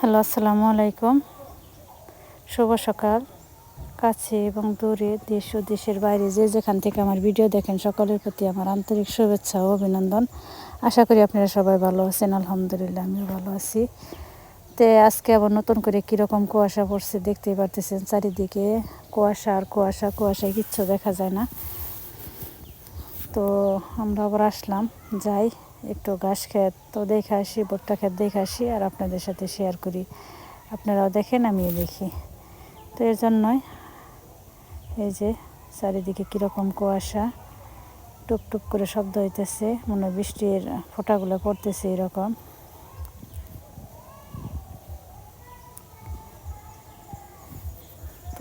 Hello, আসসালামু আলাইকুম। শুভ সকাল। কাছে এবং দূরে দেশ ও দেশের বাইরে যে যেখান থেকে আমার ভিডিও দেখেন, সকলের প্রতি আমার আন্তরিক শুভেচ্ছা ও অভিনন্দন। আশা করি আপনারা সবাই ভালো আছেন, আলহামদুলিল্লাহ আমিও ভালো আছি। তে আজকে আবার নতুন করে কীরকম কুয়াশা পড়ছে দেখতেই পারতেছেন, চারিদিকে কুয়াশা আর কুয়াশা, কুয়াশায় কিচ্ছু দেখা যায় না। তো আমরা আবার আসলাম, যাই। একটু ঘাস খেত, তো দেখে আসি, ভুট্টা খেত দেখে আসি আর আপনাদের সাথে শেয়ার করি। আপনারাও দেখেন, আমিও দেখি। তো এর জন্যই এই যে চারিদিকে কীরকম কুয়াশা টুপ করে শব্দ হইতেছে, মনে বৃষ্টির ফোঁটাগুলো পড়তেছে এরকম।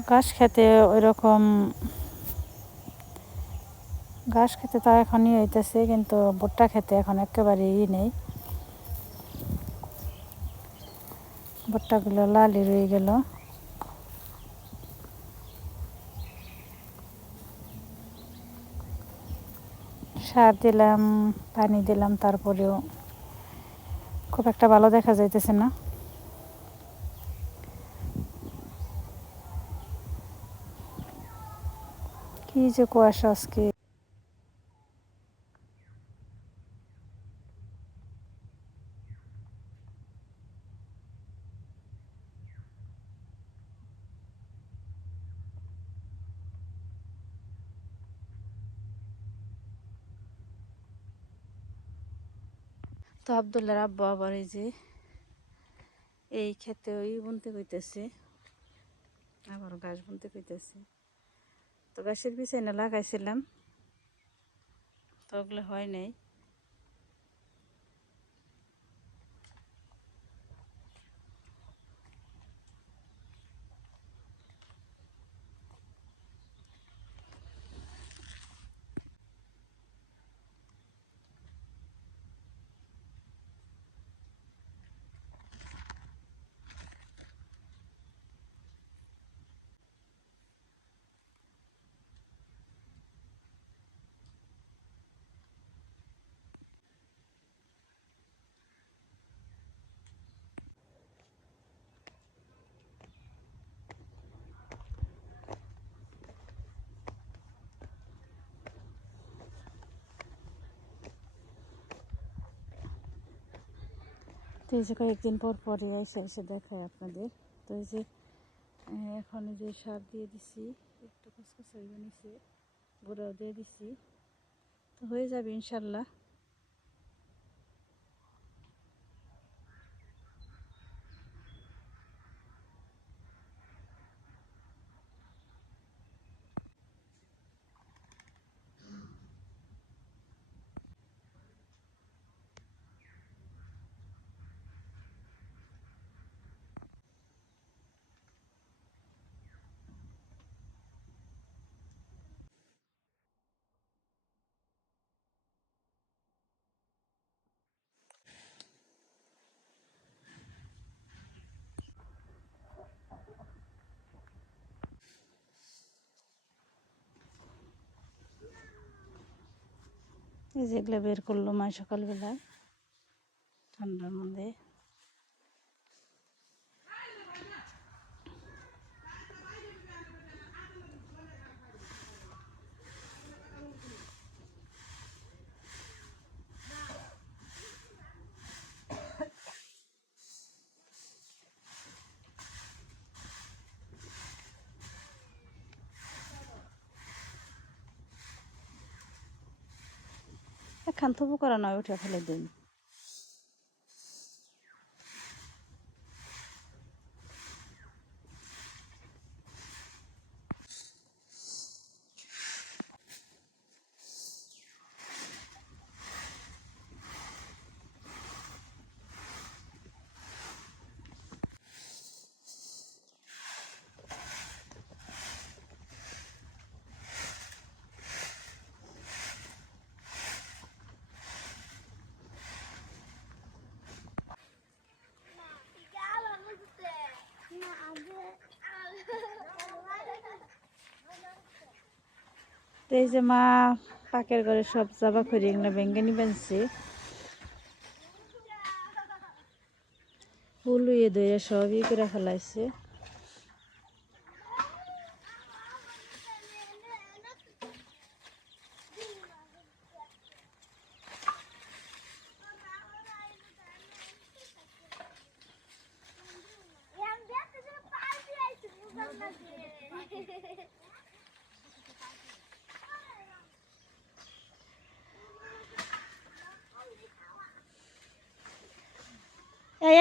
ঘাস খেতে ওই রকম ঘাস খেতে তো এখনই হইতেছে, কিন্তু ভুট্টা খেতে এখন একেবারে ই নেই। ভুট্টাগুলো লালি রয়ে গেল। সার দিলাম, পানি দিলাম, তারপরেও খুব একটা ভালো দেখা যাইতেছে না। কি যে কুয়াশা আজকে। তো আবদুল্লার আব্বা আবার এই যে এই খেতে ওই বুনতে কইতেছে। আবার গাছ বুনতে কইতেছে। তো গাছের পিছনে লাগাইছিলাম। তো ওগুলো হয় নাই। তো এই যে কয়েকদিন পর পরে এসে এসে দেখায় আপনাদের। তো এই যে এখন যে সার দিয়ে দিছি, একটু কসকস হয়ে নিছে, গুঁড়াও দিয়ে দিছি। তো হয়ে যাবে ইনশাল্লাহ। যেগুলো বের করল মা সকালবেলায় ঠান্ডার মধ্যে। একখান থবু করা নয় উঠে ফেলে দিন। এই যে মা পাকের ঘরে সব জাবা করে এগুলো বেঙ্গানি ফুল উয়ে দইয়ে সব ই করে ফেলাইছে।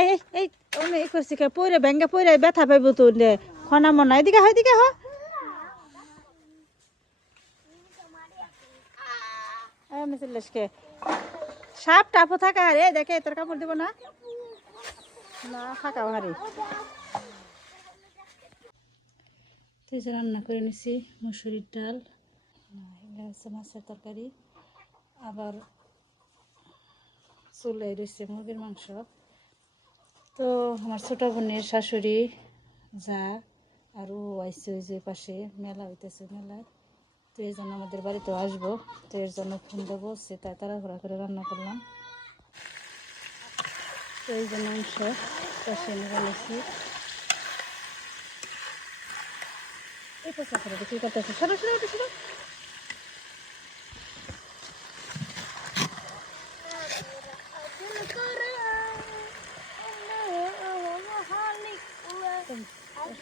এই এই এই করছি কে, পইরে ব্যাঙ্গে পইরে ব্যথা পাইব তো খনা মনা এদিকে হয় এদিকে হ। আমি চলেসকে সাপ টাপও থাকা রে, দেখে তোর কাপড় দিব না। না ফাঁকা ভারি। তুই যে রান্না করে নিছি, মুসুরির ডাল। এগুলো হচ্ছে মাছের তরকারি। আবার চুলাই রয়েছে মুরগির মাংস। তো আমার ছোটো বোনের শাশুড়ি, যা আরও আইসে ওই যে পাশে, মেলা হইতেছে মেলায়। তো এই জন্য আমাদের বাড়িতে আসব। তো এর জন্য ফোন দেবো, সে তাই তাড়াহুড়া করে রান্না করলাম। তো এই যে মাংস পাশে নিয়ে নিয়েছি এই পোশাক করে কি করতেছে সরো সরো।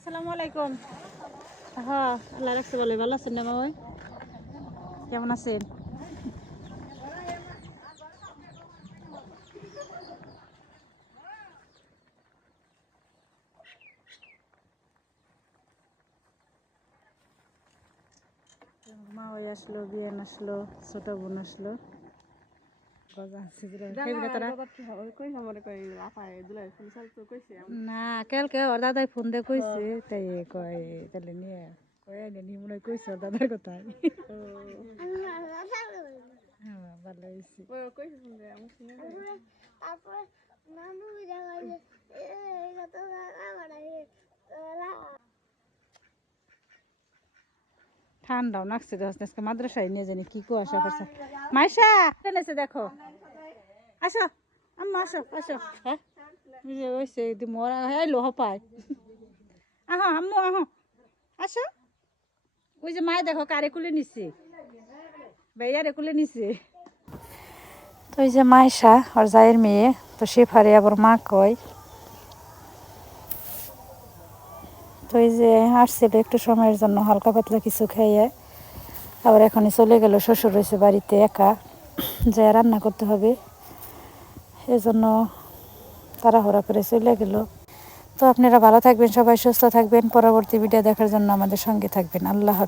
আসসালামু আলাইকুম। হ্যাঁ আল্লাহ রাখছে বলে। ভালো আছেন না মামাই? কেমন আছেন? মা ওই আসলো, বিয়ান আসলো, ছোট বোন আসলো গজা আছে যেগুলো, সেগুলো তারা না কালকে ওর দাদাই ফোন দিয়ে কইছে তাই কয় তাহলে নিয়ে কয় নি মনে কইছে ওর দাদার কথা। হ্যাঁ ভালো হয়েছে তারপর নানু দেখা যে কত ঠান্ডাও নাকছে আজকে মাদ্রাসায় নিয়ে জানি কি কুয়াশা করছে মাইশা এনেছে দেখো। আসো আম্মা আসো আসো হ্যাঁ ওইসে দি মরা হ্যাঁ লোহ পায় আহো আম্মু আহো আসো ওই যে মায় দেখো কারে কুলে নিছে ভাইয়ারে কুলে নিছে তো এই যে মাইশা ওর জায়ের মেয়ে তো সে ফারে আবার মা কয় তো এই যে আসছিল একটু সময়ের জন্য হালকা পাতলা কিছু খাইয়ে আবার এখনই চলে গেল শ্বশুর রয়েছে বাড়িতে একা যে রান্না করতে হবে এজন্য তাড়াহুড়া করে চলে গেল। তো আপনারা ভালো থাকবেন, সবাই সুস্থ থাকবেন। পরবর্তী ভিডিও দেখার জন্য আমাদের সঙ্গে থাকবেন। আল্লাহ